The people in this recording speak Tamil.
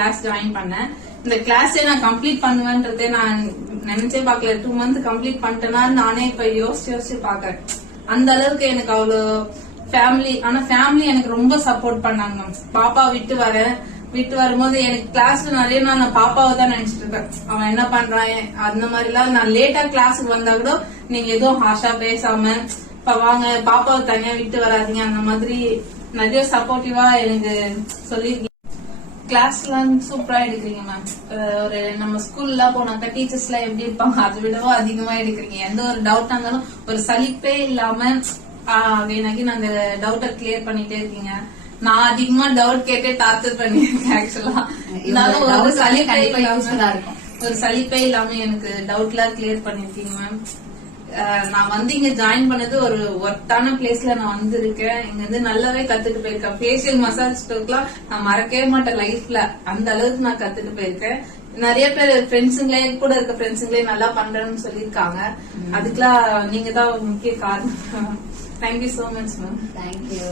கிளாஸ் ஜாயின் பண்ணேன். இந்த கிளாஸே நான் கம்ப்ளீட் பண்ணுவேன்றதே நான் நினைச்சே பாக்கல. 2 மந்த் கம்ப்ளீட் பண்ணிட்டேன்னா நானே இப்ப யோசிச்சு பாக்கேன். அந்த அளவுக்கு எனக்கு அவ்வளவு ஃபேமிலி, ஆனா ஃபேமிலி எனக்கு ரொம்ப சப்போர்ட் பண்ணாங்க. பாப்பா விட்டு வரும்போது எனக்கு கிளாஸ்ல நிறைய நான் பாப்பாவை தான் நினைச்சிட்டு இருக்கேன். அவன் என்ன பண்றான் அந்த மாதிரி எல்லாம். நான் லேட்டா கிளாஸுக்கு வந்தா கூட நீங்க எதுவும் ஹாஷா பேசாம இப்ப வாங்க பாப்பாவை தனியா விட்டு வராதீங்க அந்த மாதிரி நிறைய சப்போர்ட்டிவா எனக்கு சொல்லிருக்கீங்க. கிளாஸ் எல்லாம் சூப்பரா எடுக்கிறீங்க மேம். ஒரு நம்ம ஸ்கூல்ல போனாக்கா டீச்சர்ஸ் எல்லாம் எப்படி இருப்பாங்க அதை விடவும் அதிகமா எடுக்கிறீங்க. எந்த ஒரு டவுட்டா இருந்தாலும் ஒரு சலிப்பே இல்லாம வேணாக்கி அந்த டவுட்டை கிளியர் பண்ணிட்டே இருக்கீங்க. நான் அதிகமா டவுட் கேட்டே டார்ச்சர் பண்ணிருக்கேன் ஆக்சுவலா. இருந்தாலும் ஒரு சலிப்பே இல்லாம எனக்கு டவுட் எல்லாம் கிளியர் பண்ணிருக்கீங்க மேம். நான் வந்து இங்க ஜாயின் பண்ணது ஒரு ஒர்த்தான பிளேஸ்ல நான் வந்திருக்கேன். இங்க வந்து நல்லாவே கத்துட்டு போயிருக்கேன். ஃபேஷியல் மசாஜ் ஸ்டோக்லாம் நான் மறக்கவே மாட்டேன் லைஃப்ல. அந்த அளவுக்கு நான் கத்துட்டு போயிருக்கேன். நிறைய பேர் ஃப்ரெண்ட்ஸுங்களே கூட இருக்க ஃப்ரெண்ட்ஸுங்களே நல்லா பண்றேன்னு சொல்லிருக்காங்க. அதுக்கெல்லாம் நீங்க தான் முக்கிய காரணம். Thank you so much ma'am. Thank you.